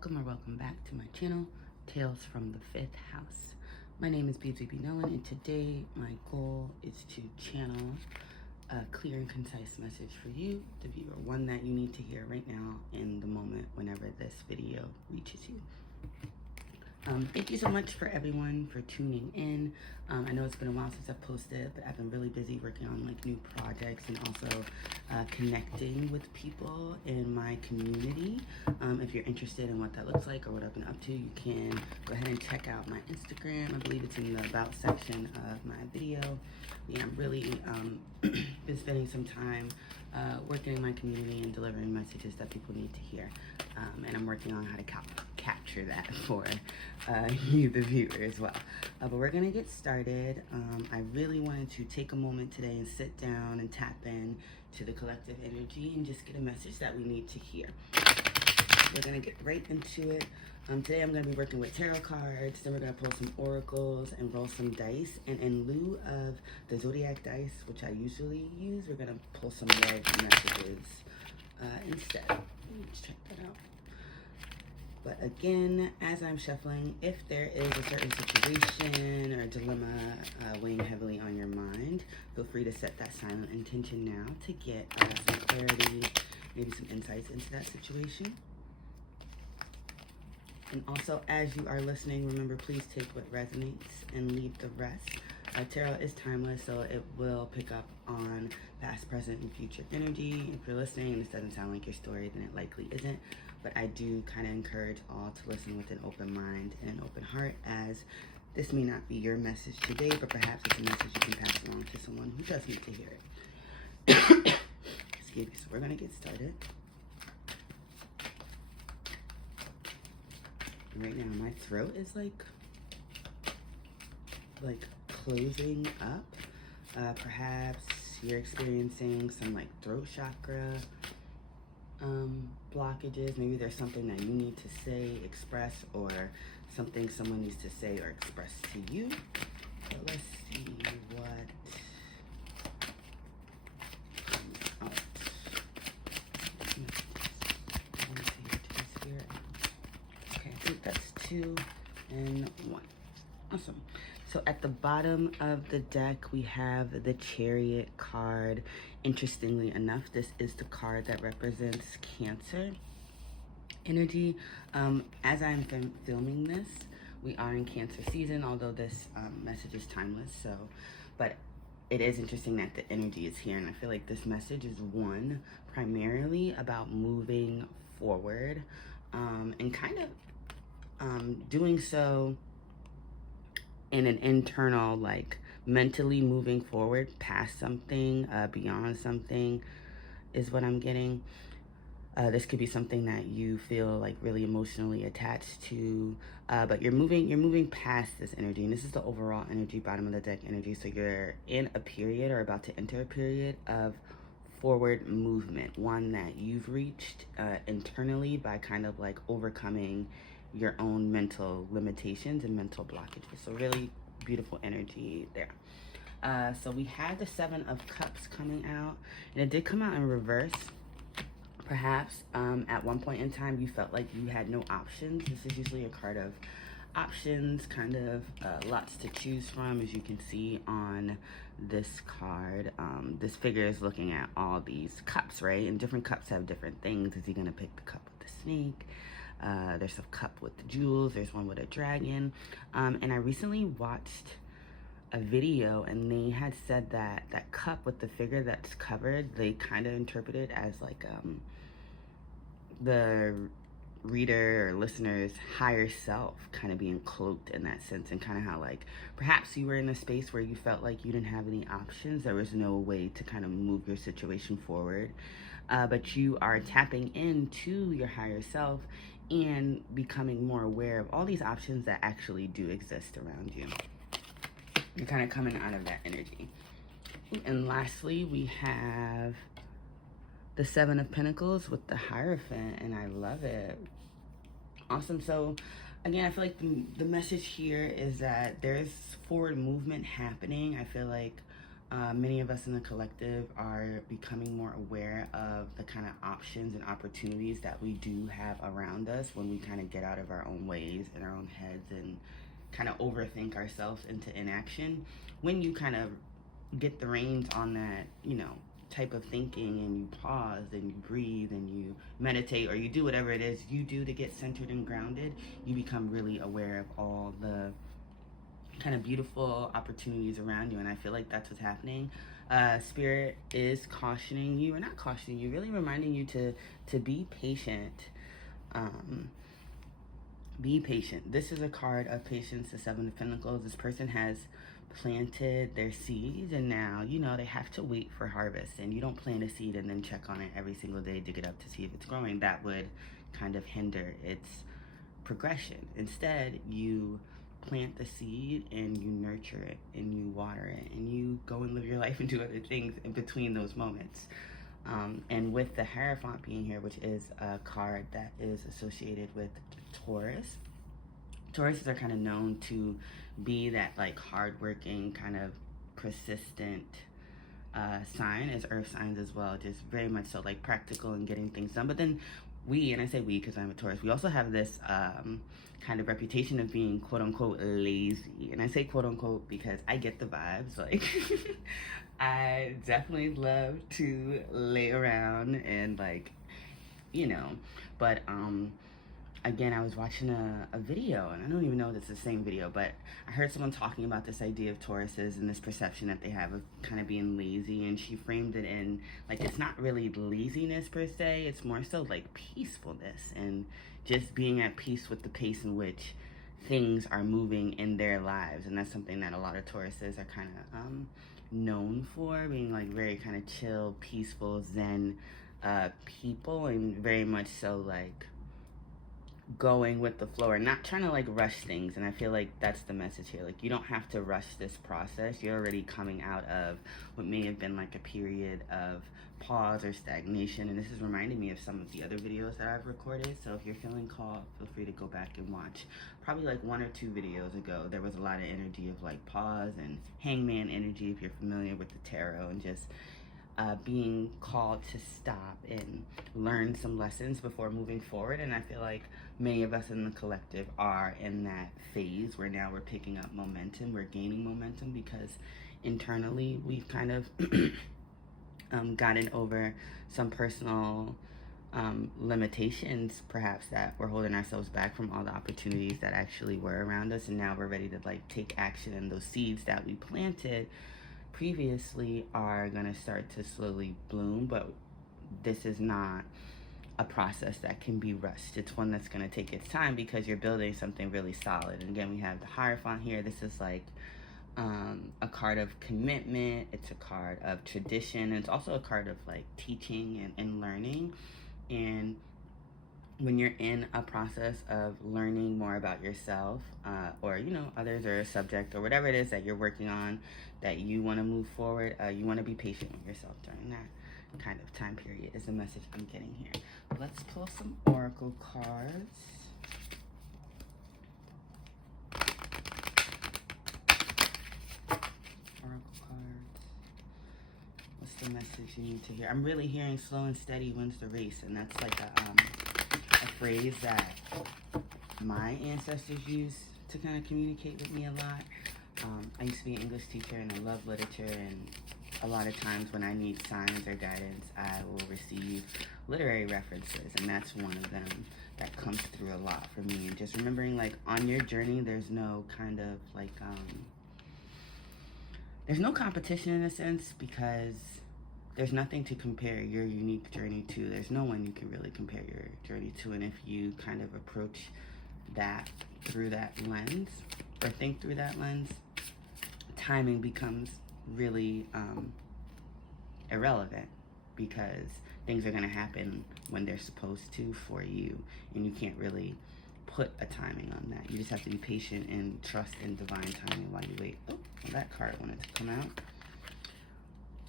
welcome back to my channel, Tales from the Fifth House. My name is BZB Nolan, and today my goal is to channel a clear and concise message for you, the viewer, one that you need to hear right now in the moment whenever this video reaches you. Thank you so much for everyone for tuning in. I know it's been a while since I've posted, but I've been really busy working on like new projects and also connecting with people in my community. If you're interested in what that looks like or what I've been up to, you can go ahead and check out my Instagram. I believe it's in the About section of my video. Yeah, I'm really been spending some time working in my community and delivering messages that people need to hear. And I'm working on how to capture that for you, the viewer, as well. But we're gonna get started. I really wanted to take a moment today and sit down and tap in to the collective energy and just get a message that we need to hear. We're gonna get right into it. Today I'm gonna be working with tarot cards, then we're gonna pull some oracles and roll some dice. And in lieu of the zodiac dice, which I usually use, we're gonna pull some love messages instead. Let's check that out. But again, as I'm shuffling, if there is a certain situation or dilemma weighing heavily on your mind, feel free to set that silent intention now to get some clarity, maybe some insights into that situation. And also, as you are listening, remember, please take what resonates and leave the rest. Tarot is timeless, so it will pick up on past, present, and future energy. If you're listening and this doesn't sound like your story, then it likely isn't. But I do kind of encourage all to listen with an open mind and an open heart, as this may not be your message today, but perhaps it's a message you can pass along to someone who does need to hear it. Excuse me. So we're going to get started. Right now, my throat is like closing up. Perhaps you're experiencing some like throat chakra blockages. Maybe there's something that you need to say, express, or something someone needs to say or express to you. So let's see what comes out. Okay, I think that's 2 and 1. Awesome. So at the bottom of the deck, we have the Chariot card. Interestingly enough, this is the card that represents Cancer energy. As I'm filming this, we are in Cancer season, although this message is timeless. But it is interesting that the energy is here, and I feel like this message is one primarily about moving forward, and kind of doing so in an internal, like mentally moving forward past something, beyond something is what I'm getting. This could be something that you feel like really emotionally attached to, but you're moving past this energy, and this is the overall energy, bottom of the deck energy. So you're in a period or about to enter a period of forward movement, one that you've reached internally by kind of like overcoming your own mental limitations and mental blockages. So really beautiful energy there. So we have the 7 of Cups coming out, and it did come out in reverse. Perhaps at one point in time you felt like you had no options. This is usually a card of options, kind of lots to choose from, as you can see on this card. This figure is looking at all these cups, right? And different cups have different things. Is he gonna pick the cup with the snake? There's a cup with the jewels, there's one with a dragon. And I recently watched a video, and they had said that that cup with the figure that's covered, they kind of interpreted as like the reader or listener's higher self kind of being cloaked in that sense, and kind of how like perhaps you were in a space where you felt like you didn't have any options, there was no way to kind of move your situation forward, but you are tapping into your higher self and becoming more aware of all these options that actually do exist around you. You're kind of coming out of that energy. And lastly, we have the 7 of Pentacles with the Hierophant, and I love it. Awesome. So again, I feel like the message here is that there's forward movement happening. I feel like Many of us in the collective are becoming more aware of the kind of options and opportunities that we do have around us when we kind of get out of our own ways and our own heads and kind of overthink ourselves into inaction. When you kind of get the reins on that, you know, type of thinking, and you pause and you breathe and you meditate, or you do whatever it is you do to get centered and grounded, you become really aware of all the kind of beautiful opportunities around you. And I feel like that's what's happening. Spirit is cautioning you, or not cautioning you, really reminding you to be patient. Be patient. This is a card of patience, the Seven of Pentacles. This person has planted their seeds, and now, you know, they have to wait for harvest. And you don't plant a seed and then check on it every single day, dig it up to see if it's growing. That would kind of hinder its progression. Instead, you plant the seed and you nurture it and you water it and you go and live your life and do other things in between those moments. And with the Hierophant being here, which is a card that is associated with Taurus. Tauruses are kind of known to be that like hardworking, kind of persistent sign, as earth signs as well, just very much so like practical and getting things done. But then we, and I say we because I'm a Taurus, we also have this kind of reputation of being quote unquote lazy. And I say quote unquote because I get the vibes. Like I definitely love to lay around and like, you know, but again, I was watching a video, and I don't even know if it's the same video, but I heard someone talking about this idea of Tauruses and this perception that they have of kind of being lazy, and she framed it in like, it's not really laziness per se, it's more so like peacefulness and just being at peace with the pace in which things are moving in their lives. And that's something that a lot of Tauruses are kind of known for, being like very kind of chill, peaceful, zen people, and very much so like going with the flow, or not trying to like rush things. And I feel like that's the message here. Like, you don't have to rush this process. You're already coming out of what may have been like a period of pause or stagnation. And this is reminding me of some of the other videos that I've recorded. So if you're feeling called, feel free to go back and watch. Probably like 1 or 2 videos ago, there was a lot of energy of like pause and hangman energy, if you're familiar with the tarot, and just being called to stop and learn some lessons before moving forward. And I feel like many of us in the collective are in that phase where now we're picking up momentum, we're gaining momentum, because internally we've kind of gotten over some personal limitations perhaps that were holding ourselves back from all the opportunities that actually were around us. And now we're ready to like take action, and those seeds that we planted previously are going to start to slowly bloom. But this is not a process that can be rushed. It's one that's going to take its time, because you're building something really solid. And again, we have the Hierophant here. This is like a card of commitment. It's a card of tradition. It's also a card of like teaching and learning. And when you're in a process of learning more about yourself, or, you know, others, or a subject, or whatever it is that you're working on, that you want to move forward, you want to be patient with yourself during that kind of time period, is the message I'm getting here. Let's pull some oracle cards. Oracle cards. What's the message you need to hear? I'm really hearing slow and steady wins the race, and that's like a phrase that my ancestors used to kind of communicate with me a lot. I used to be an English teacher, and I love literature, and a lot of times when I need signs or guidance, I will receive literary references, and that's one of them that comes through a lot for me. And just remembering, like, on your journey, there's no kind of like there's no competition in a sense, because there's nothing to compare your unique journey to. There's no one you can really compare your journey to. And if you kind of approach that through that lens, or think through that lens, timing becomes really irrelevant, because things are going to happen when they're supposed to for you, and you can't really put a timing on that. You just have to be patient and trust in divine timing while you wait. Oh, well, that card wanted to come out.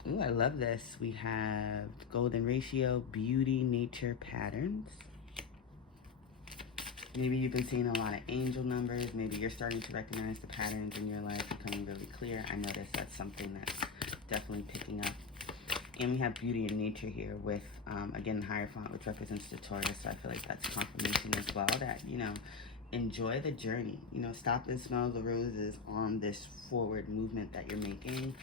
Ooh, I love this. We have golden ratio, beauty, nature, patterns. Maybe you've been seeing a lot of angel numbers. Maybe you're starting to recognize the patterns in your life becoming really clear. I noticed that's something that's definitely picking up. And we have beauty in nature here with, again, Hierophant, which represents the Taurus. So I feel like that's confirmation as well that, you know, enjoy the journey. You know, stop and smell the roses on this forward movement that you're making,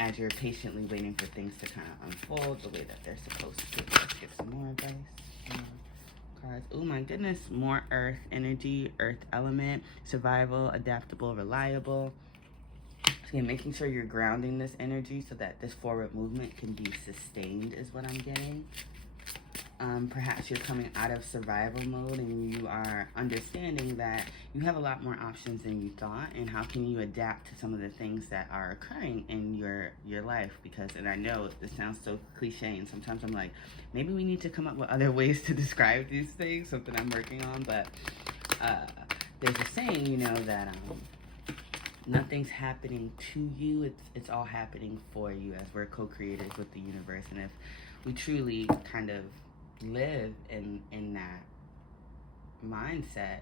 as you're patiently waiting for things to kind of unfold the way that they're supposed to. Let's get some more advice. Some more cards. Oh my goodness, more earth energy, earth element, survival, adaptable, reliable. Again, making sure you're grounding this energy so that this forward movement can be sustained is what I'm getting. Perhaps you're coming out of survival mode and you are understanding that you have a lot more options than you thought, and how can you adapt to some of the things that are occurring in your life. Because, and I know this sounds so cliche, and sometimes I'm like, maybe we need to come up with other ways to describe these things, something I'm working on. But there's a saying, you know, that nothing's happening to you, it's all happening for you, as we're co-creators with the universe. And if we truly kind of live in that mindset,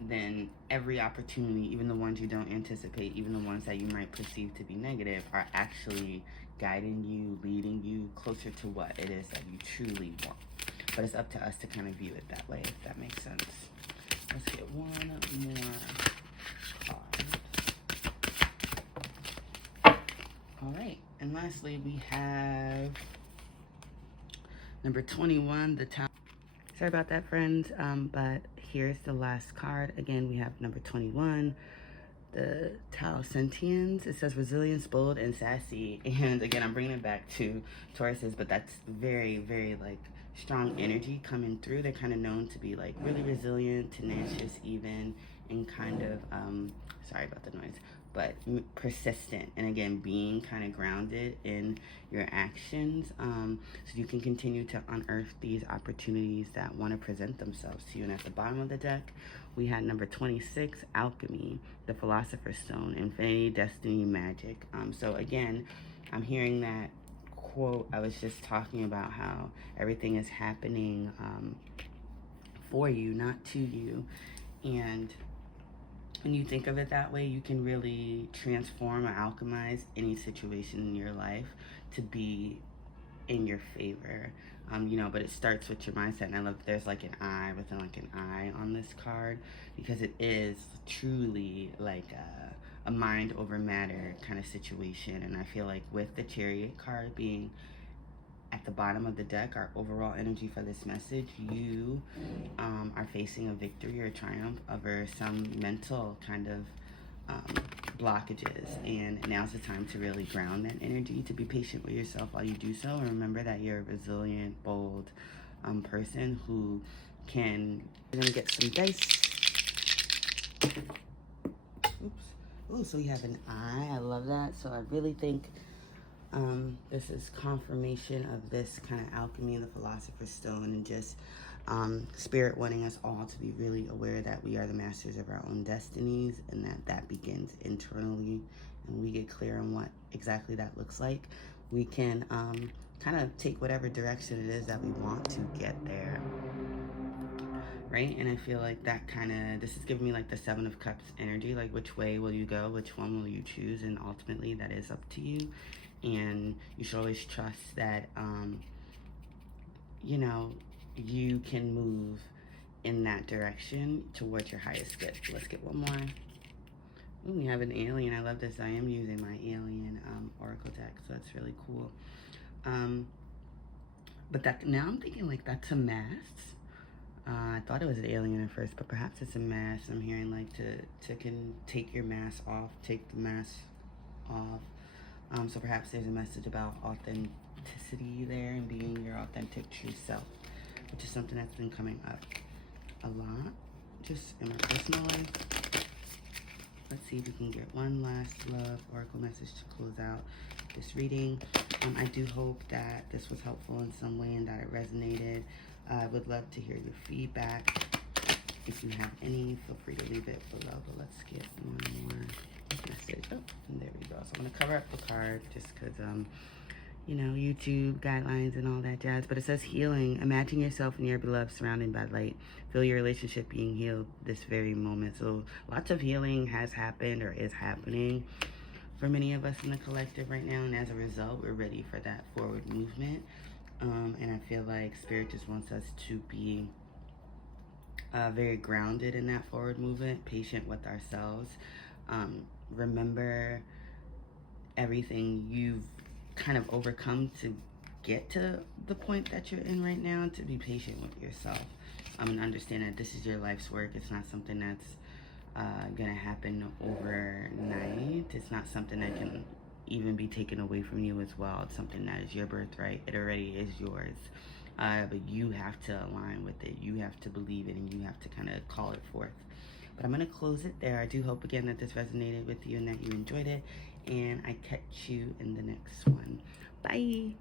then every opportunity, even the ones you don't anticipate, even the ones that you might perceive to be negative, are actually guiding you, leading you closer to what it is that you truly want. But it's up to us to kind of view it that way, if that makes sense. Let's get one more card. All right, and lastly we have number 21, the Tower. Sorry about that, friends, but here's the last card. Again, we have number 21, the Tao Sentience. It says resilience, bold, and sassy. And again, I'm bringing it back to Tauruses, but that's very, very like strong energy coming through. They're kind of known to be like really resilient, tenacious even, and kind of, sorry about the noise, but persistent. And again, being kind of grounded in your actions, so you can continue to unearth these opportunities that want to present themselves to you. And at the bottom of the deck, we had number 26, Alchemy, the Philosopher's Stone, Infinity, Destiny, Magic. So again, I'm hearing that quote I was just talking about, how everything is happening for you, not to you. And when you think of it that way, you can really transform or alchemize any situation in your life to be in your favor. You know, but it starts with your mindset. And I love there's like an eye within like an eye on this card, because it is truly like a mind over matter kind of situation. And I feel like with the Chariot card being at the bottom of the deck, our overall energy for this message, you are facing a victory or triumph over some mental kind of blockages, and now's the time to really ground that energy, to be patient with yourself while you do so, and remember that you're a resilient, bold person who can. We're gonna get some dice. Oops. Oh, so we have an eye. I love that. So I really think this is confirmation of this kind of alchemy, the Philosopher's Stone, and just Spirit wanting us all to be really aware that we are the masters of our own destinies, and that begins internally. And we get clear on what exactly that looks like, we can kind of take whatever direction it is that we want to get there, right? And I feel like that kind of, this is giving me like the Seven of Cups energy, like which way will you go, which one will you choose, and ultimately that is up to you. And you should always trust that you know, you can move in that direction towards your highest good. Let's get one more. Ooh, we have an alien. I love this. I am using my alien oracle deck, so that's really cool. But that, now I'm thinking like that's a mask. I thought it was an alien at first, but perhaps it's a mask. I'm hearing like to can take your mask off, take the mask off. So perhaps there's a message about authenticity there and being your authentic true self, which is something that's been coming up a lot just in my personal life. Let's see if we can get one last love oracle message to close out this reading. I do hope that this was helpful in some way and that it resonated. I would love to hear your feedback. If you have any, feel free to leave it below. But let's get one more message. Oh, and there we go. So I'm gonna cover up the card just because you know, YouTube guidelines and all that jazz. But it says healing. Imagine yourself and your beloved surrounded by light. Feel your relationship being healed this very moment. So lots of healing has happened or is happening. for many of us in the collective right now, and as a result, we're ready for that forward movement. And I feel like Spirit just wants us to be very grounded in that forward movement, patient with ourselves. Remember everything you've kind of overcome to get to the point that you're in right now, to be patient with yourself. And understand that this is your life's work. It's not something that's gonna happen overnight. It's not something that can even be taken away from you as well. It's something that is your birthright. It already is yours. But you have to align with it. You have to believe it, and you have to kind of call it forth. But I'm gonna close it there. I do hope again that this resonated with you and that you enjoyed it. And I catch you in the next one. Bye.